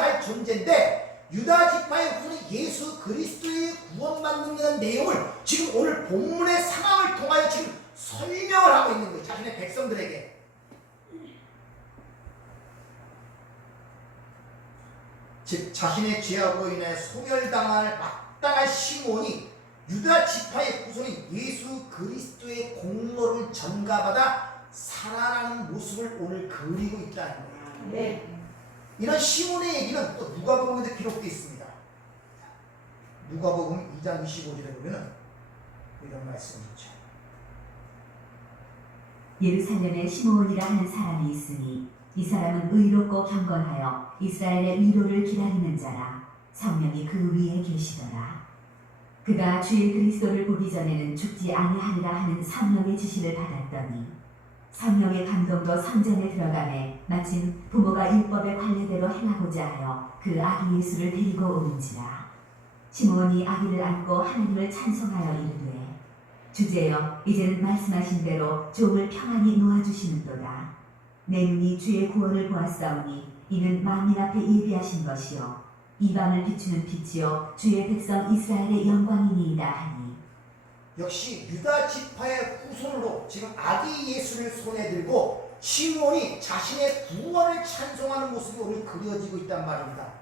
할 존재인데 유다 지파의 후손이 예수 그리스도의 구원받는 다는 내용을 지금 오늘 본문의 상황을 통하여 지금 설명을 하고 있는 거예요. 자신의 백성들에게. 즉 자신의 죄악으로 인해 소멸당할 마땅한 시몬이 유다 지파의 후손인 예수 그리스도의 공로를 전가받아 살아나는 모습을 오늘 그리고 있다는 거예요. 네. 이런 시몬의 얘기는 또 누가복음에 기록되어 있습니다. 누가복음 2장 25절에 보면 이런 말씀이 있죠. 예루살렘에 시므온이라 하는 사람이 있으니 이 사람은 의롭고 경건하여 이스라엘의 위로를 기다리는 자라. 성령이 그 위에 계시더라. 그가 주의 그리스도를 보기 전에는 죽지 아니하리라 하는 성령의 지시를 받았더니 성령의 감동으로 성전에 들어가매 마침 부모가 율법의 관례대로 행하고자 하여 그 아기 예수를 데리고 오는지라. 시므온이 아기를 안고 하나님을 찬송하여 이르되 주제여 이제는 말씀하신 대로 종을 평안히 놓아주시는도다. 내 눈이 주의 구원을 보았사오니 이는 만민 앞에 예비하신 것이요 이방을 비추는 빛이요 주의 백성 이스라엘의 영광이니이다 하니. 역시 유다 지파의 후손으로 지금 아기 예수를 손에 들고 시므온이 자신의 구원을 찬송하는 모습이 오늘 그려지고 있단 말입니다.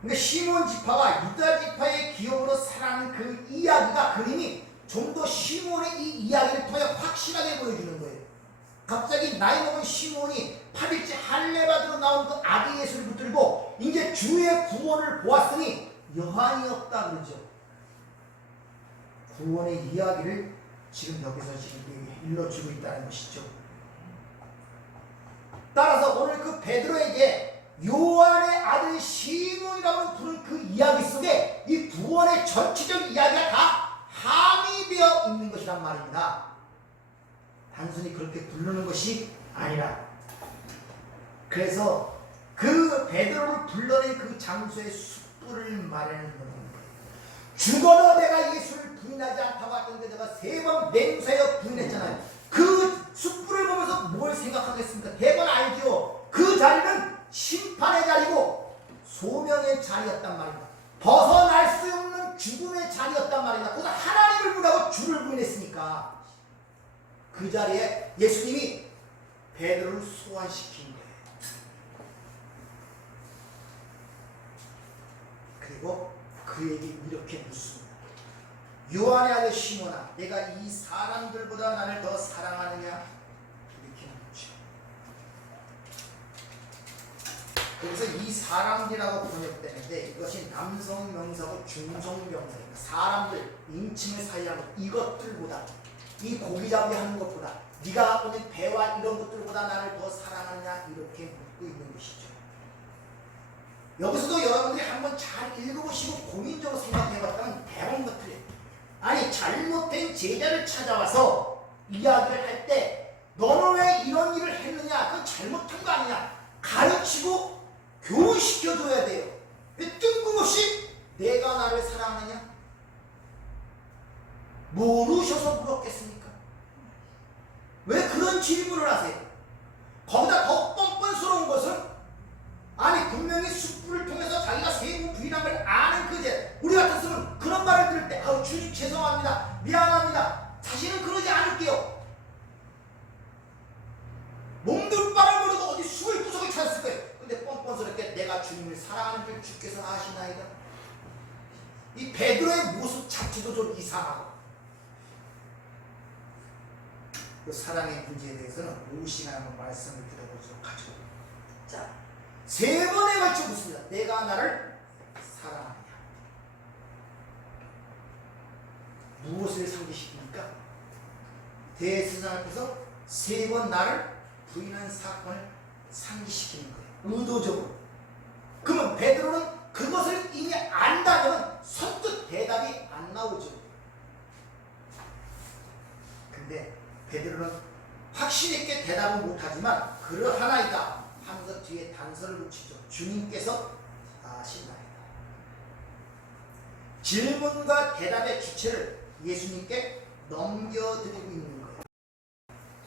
그러니까 시므온 지파가 유다 지파의 기업으로 살아가는 그 이야기가 그림이 좀 더 시므온의 이 이야기를 통해 확실하게 보여주는 거예요. 갑자기 나이 먹은 시므온이 8일째 할례받으러 나온 그 아기 예수를 붙들고 이제 주의 구원을 보았으니 여한이 없다 그러죠. 구원의 이야기를 지금 여기서 지금 일러주고 있다는 것이죠. 따라서 오늘 그 베드로에게 요한의 아들 시몬이라고 부른 그 이야기 속에 이 구원의 전체적 이야기가 다 함의되어 있는 것이란 말입니다. 단순히 그렇게 부르는 것이 아니라, 그래서 그 베드로를 불러낸 그 장소의 숯불을 마련하는 겁니다. 죽어도 내가 예수를 부인하지 않다고 했던데 내가 3번 맹세하여 부인했잖아요. 그 숯불을 보면서 뭘 생각하겠습니까? 대번 알죠. 그 자리는 심판의 자리고 소명의 자리였단 말입니다. 벗어날 수 없는 죽음의 자리였단 말입니다. 거기서 하나님을 부인하고 주를 부인했으니까 그 자리에 예수님이 베드로를 소환시킨 거예요. 그리고 그에게 이렇게 묻습니다. 요한의 아들 시몬아, 내가 이 사람들보다 나를 더 사랑하느냐? 이렇게 묻죠. 그래서 이 사람들이라고 번역되는데 이것이 남성 명사고 중성 명사입니다. 사람들, 인칭을 사이하는 이것들보다, 이 고기잡이 하는 것보다, 네가 오늘 배와 이런 것들보다 나를 더 사랑하느냐? 이렇게 묻고 있는 것이죠. 여기서도 여러분들이 한번 잘 읽어보시고 고민적으로 생각해봤다면 대부분 것들이에요. 아니, 잘못된 제자를 찾아와서 이야기를 할 때 너는 왜 이런 일을 했느냐? 그건 잘못한 거 아니냐? 가르치고 교훈시켜줘야 돼요. 왜 뜬금없이 내가 나를 사랑하느냐? 모르셔서 물었겠습니까? 왜 그런 질문을 하세요? 거기다 더 뻔뻔스러운 것은, 아니 분명히 숯불을 통해서 자기가 3번 부인한 걸 아는 그제 우리 같았으면 그런 말을 들을 때 아우 주님 죄송합니다, 미안합니다, 다시는 그러지 않을게요. 몸둘 바를 모르고 어디 숨을 구석에 찾았을 거예요. 근데 뻔뻔스럽게 내가 주님을 사랑하는 줄 주께서 아시나이다. 이 베드로의 모습 자체도 좀 이상하고, 그 사랑의 문제에 대해서는 5시간 한번 말씀을 드려보도록 하죠. 자, 3번에 걸쳐 묻습니다. 내가 나를 사랑하느냐? 무엇을 상기시킵니까? 대제사장 앞에서 3번 나를 부인한 사건을 상기시키는 거예요. 의도적으로. 그러면 베드로는 그것을 이미 안다면 선뜻 대답이 안 나오죠. 근데 베드로는 확신 있게 대답은 못하지만 그러하나이다 하면서 뒤에 단서를 붙이죠. 주님께서 아시나이다. 질문과 대답의 주체를 예수님께 넘겨드리고 있는 거예요.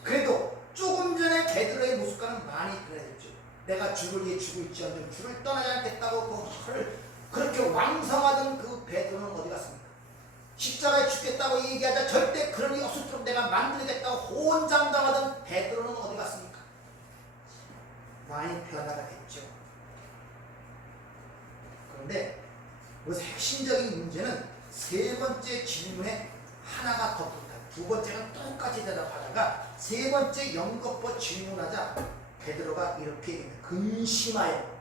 그래도 조금 전에 베드로의 모습과는 많이 달라졌죠. 내가 주를 위해 죽을지언정 주를 떠나지 않겠다고 그렇게 왕성하던 그 베드로는 어디 갔습니까? 십자가에 죽겠다고 얘기하자 절대 그런 일이 없을도록 내가 만들겠다고 호언장담하던 베드로는 어디 갔습니까? 많이 변화가 됐죠. 그런데 여기서 핵심적인 문제는 세 번째 질문에 하나가 더 붙다. 두 번째는 똑같이 대답하다가 세 번째 연거푸 질문하자 베드로가 이렇게 얘기합니다. 근심하여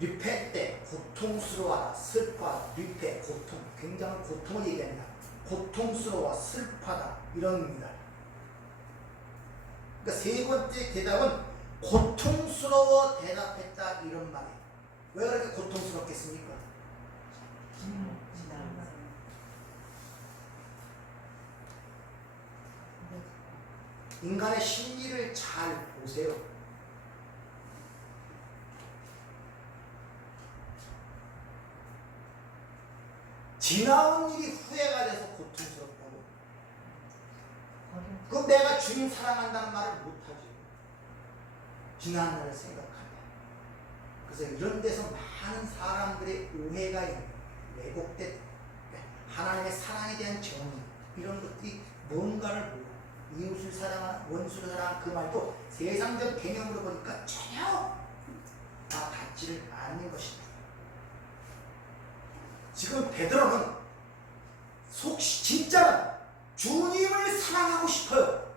리페 고통스러워하라 슬퍼하다. 리페 고통, 굉장한 고통을 얘기합니다. 고통스러워 슬퍼하다 이런 의미입니다. 그러니까 세 번째 대답은 고통스러워 대답했다 이런 말이에요. 왜 그렇게 고통스럽겠습니까? 인간의 심리를 잘 보세요. 지나온 일이 후회가 돼서 고통스럽다고. 그럼 내가 주님 사랑한다는 말을 못하지. 지난 날을 생각하면. 그래서 이런 데서 많은 사람들의 오해가 있는 왜곡된 하나님의 사랑에 대한 정의 이런 것들이 뭔가를 모르고 이웃을 사랑하는 원수를 사랑하는 그 말도 세상적 개념으로 보니까 전혀 다 같지를 않는 것입니다. 지금 베드로는 진짜는 주님을 사랑하고 싶어요.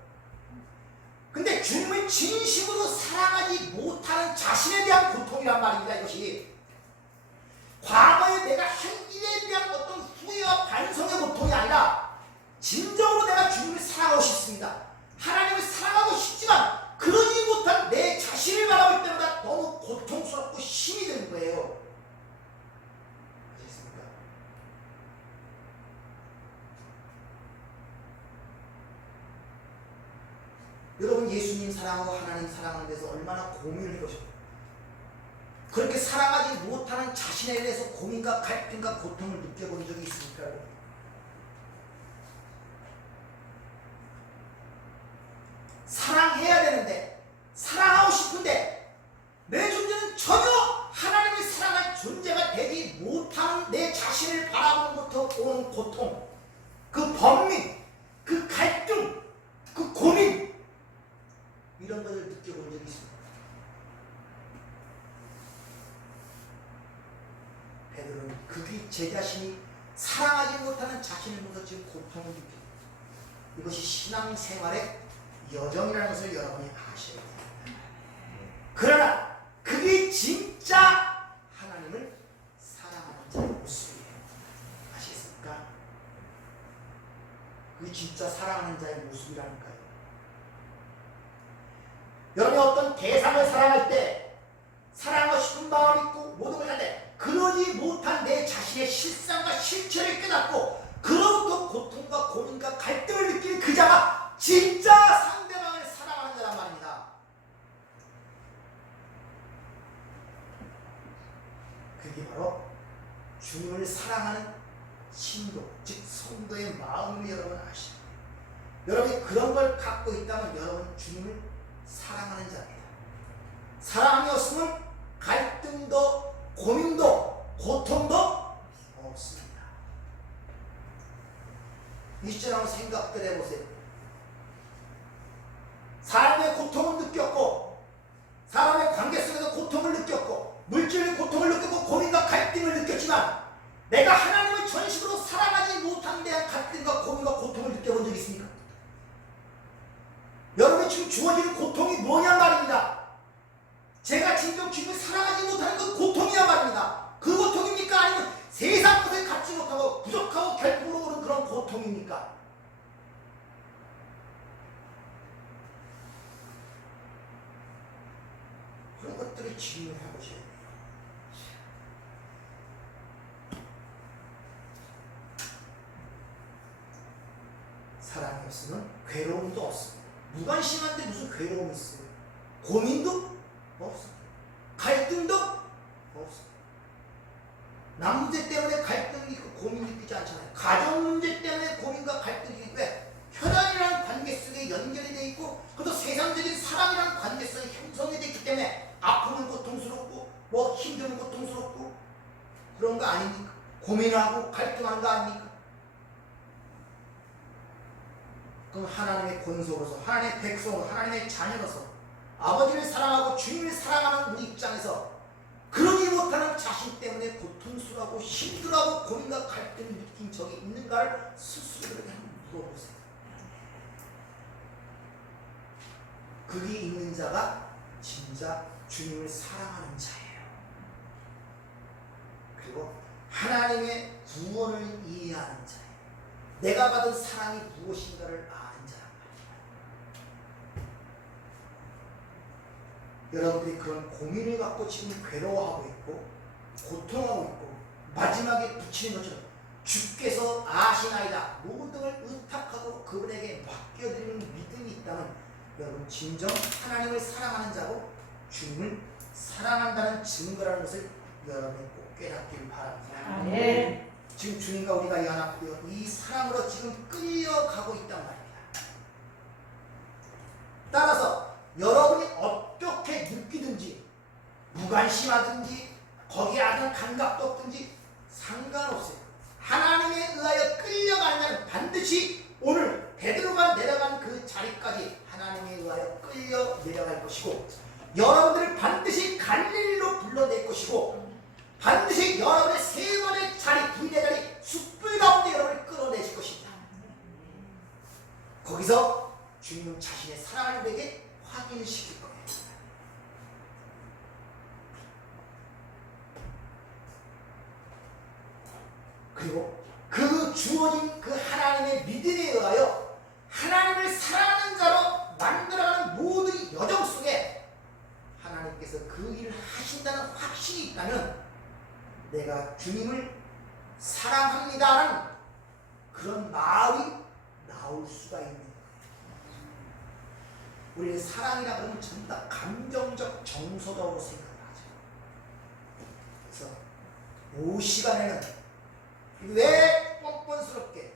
근데 주님을 진심으로 사랑하지 못하는 자신에 대한 고통이란 말입니다. 이것이 과거에 내가 한 일에 대한 어떤 후회와 반성의 고통이 아니라 진정으로 내가 주님을 사랑하고 싶습니다. 하나님을 사랑하고 싶지만 그러지 못한 내 자신을 바라볼 때마다 너무 고통스럽고 힘이 드는 거예요. 아시겠습니까? 여러분 예수님 사랑하고 하나님 사랑하는 데서 얼마나 고민을 해보셨나요? 그렇게 사랑하지 못하는 자신에 대해서 고민과 갈등과 고통을 느껴본 적이 있습니까? 사랑해야 되는데 사랑하고 싶은데 내 존재는 전혀 하나님을 사랑할 존재가 되지 못하는 내 자신을 바라보는 것부터 오는 고통, 그 번민, 그 갈등, 그 고민 이런 것을 느껴본 적이 있습니다. 베드로는 그게 제 자신이 사랑하지 못하는 자신을 보면서 지금 고통을 느낍니다. 이것이 신앙생활의 여정이라는 것을 여러분이 아셔야 됩니다. 그러나 그게 진짜 하나님을 사랑하는 자의 모습이에요. 아시겠습니까? 그게 진짜 사랑하는 자의 모습이라니까요. 여러분이 어떤 대상을 사랑할 때 사랑하고 싶은 마음이 있고 모든 걸 할 때 그러지 못한 내 자신의 실상과 실체를 깨닫고 그로부터 고통과 고민과 갈등을 느끼는 그 자가 진짜 상대방을 사랑하는 자란 말입니다. 그게 바로 주님을 사랑하는 신도, 즉 성도의 마음을 여러분 아시죠? 여러분이 그런 걸 갖고 있다면 여러분 주님을 사랑하는 자입니다. 사랑이 없으면 갈등도 고민도 고통도 없습니다. 이 시절 한번 생각들 해보세요. 사람의 고통을 느꼈고 사람의 관계 속에서 고통을 느꼈고 물질의 고통을 느꼈고 고민과 갈등을 느꼈지만 내가 하나님을 전심으로 사랑하지 못한 데한 갈등과 고민과 고통을 느껴본 적이 있습니까? 여러분이 지금 주어지는 고통이 뭐냐 말입니다. 제가 진정 주님을 사랑하지 못하는 그 고통이야 말입니다. 그 고통입니까? 아니면 세상 것을 갖지 못하고 부족하고 결핍으로 오는 그런 고통입니까? 그런 것들을 질문을 해보셔야 돼요. 사랑이 없으면 괴로움도 없습니다. 무관심한데 무슨 괴로움이 있어요? 고민도 없습니다. 갈등도 없습니다. 남 문제 때문에 갈등이 있고 고민이 있지 않잖아요. 가정 문제 때문에 고민과 갈등이 있고 왜? 혈연이라는 관계 속에 연결이 되어 있고 그것도 세상적인 사랑이라는 관계 속에 형성이 되어 있기 때문에 뭐 힘들고 고통스럽고 그런 거 아닙니까? 고민하고 갈등하는 거 아닙니까? 그럼 하나님의 권속으로서 하나님의 백성으로 하나님의 자녀로서 아버지를 사랑하고 주님을 사랑하는 우리 입장에서 그러지 못하는 자신 때문에 고통스러워하고 힘들어하고 고민과 갈등을 느낀 적이 있는가를 스스로에게 한번 물어보세요. 그게 있는 자가 진짜 주님을 사랑하는 자예요. 그리고 하나님의 구원을 이해하는 자예요. 내가 받은 사랑이 무엇인가를 아는 자란 말이에요. 여러분들이 그런 고민을 갖고 지금 괴로워하고 있고 고통하고 있고 마지막에 붙이는 것처럼 주께서 아시나이다 모든 걸 의탁하고 그분에게 맡겨드리는 믿음이 있다면 여러분 진정 하나님을 사랑하는 자고 주님을 사랑한다는 증거라는 것을 여러분이 꼭 깨닫기를 바랍니다. 네. 지금 주님과 우리가 연합되어 이 사랑으로 지금 끌려가고 있단 말입니다. 따라서 여러분이 어떻게 느끼든지 무관심하든지 거기에 아는 감각도 없든지 상관없어요. 하나님에 의하여 끌려가는 자는 반드시 오늘 베드로가 내려간 그 자리까지 하나님에 의하여 끌려 내려갈 것이고 여러분들을 반드시 갈릴리로 불러낼 것이고 반드시 여러분의 세 번의 자리, 부인의 자리, 숯불 가운데 여러분을 끌어내실 것입니다. 거기서 주님은 자신의 사랑을 우리에게 확인시킬 거예요. 그리고 그 주어진 그 하나님의 믿음에 의하여 하나님을 사랑하는 자로 만들어가는 모든 여정 속에 하나님께서 그 일을 하신다는 확신이 있다면 내가 주님을 사랑합니다라는 그런 마음이 나올 수가 있는 거예요. 우리는 사랑이라 그러면 전부 다 감정적 정서적으로 생각을 하죠. 그래서 이 시간에는 왜 뻔뻔스럽게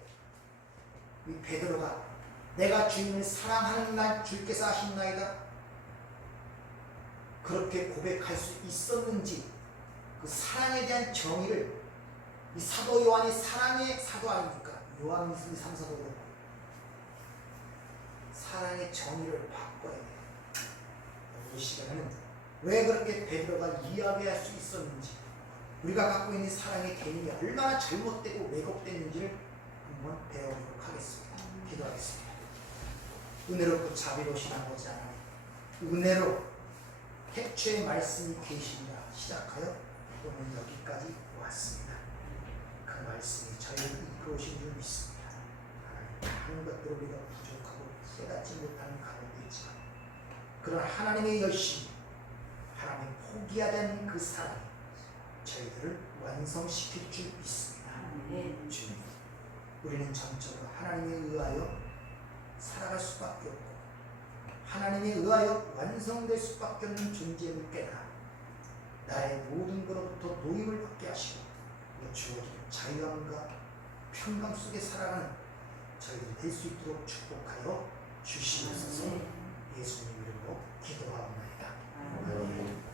이 베드로가 내가 주님을 사랑하는 날 주께서 하신나이다 그렇게 고백할 수 있었는지 그 사랑에 대한 정의를 이 사도 요한이 사랑의 사도 아닙니까? 요한일서 3사도 그렇고 사랑의 정의를 바꿔야 돼요. 이 시간에는 왜 그렇게 베드로가 이야기할 수 있었는지 우리가 갖고 있는 사랑의 개념이 얼마나 잘못되고 왜곡됐는지를 한번 배워보도록 하겠습니다. 기도하겠습니다. 은혜롭고 자비로우신 아버지 하나님 은혜로 태초의 말씀이 계신다 시작하여 오늘 여기까지 왔습니다. 그 말씀이 저희를 이끌어오신 줄 믿습니다. 하나님 하는 것들을 우리가 부족하고 깨닫지 못하는 가운데 있지만 그런 하나님의 열심 하나님 포기하지 않는 그 사랑이 저희들을 완성시킬 줄 믿습니다. 주님 우리는 전적으로 하나님에 의하여 살아갈 수밖에 없고 하나님에 의하여 완성될 수밖에 없는 존재임을 깨달아 나의 모든 것으로부터 노임을 받게 하시고 주어진 자유함과 평강 속에 살아가는 저희들이 될 수 있도록 축복하여 주시옵소서. 예수님 이름으로 기도하옵나이다. 아멘.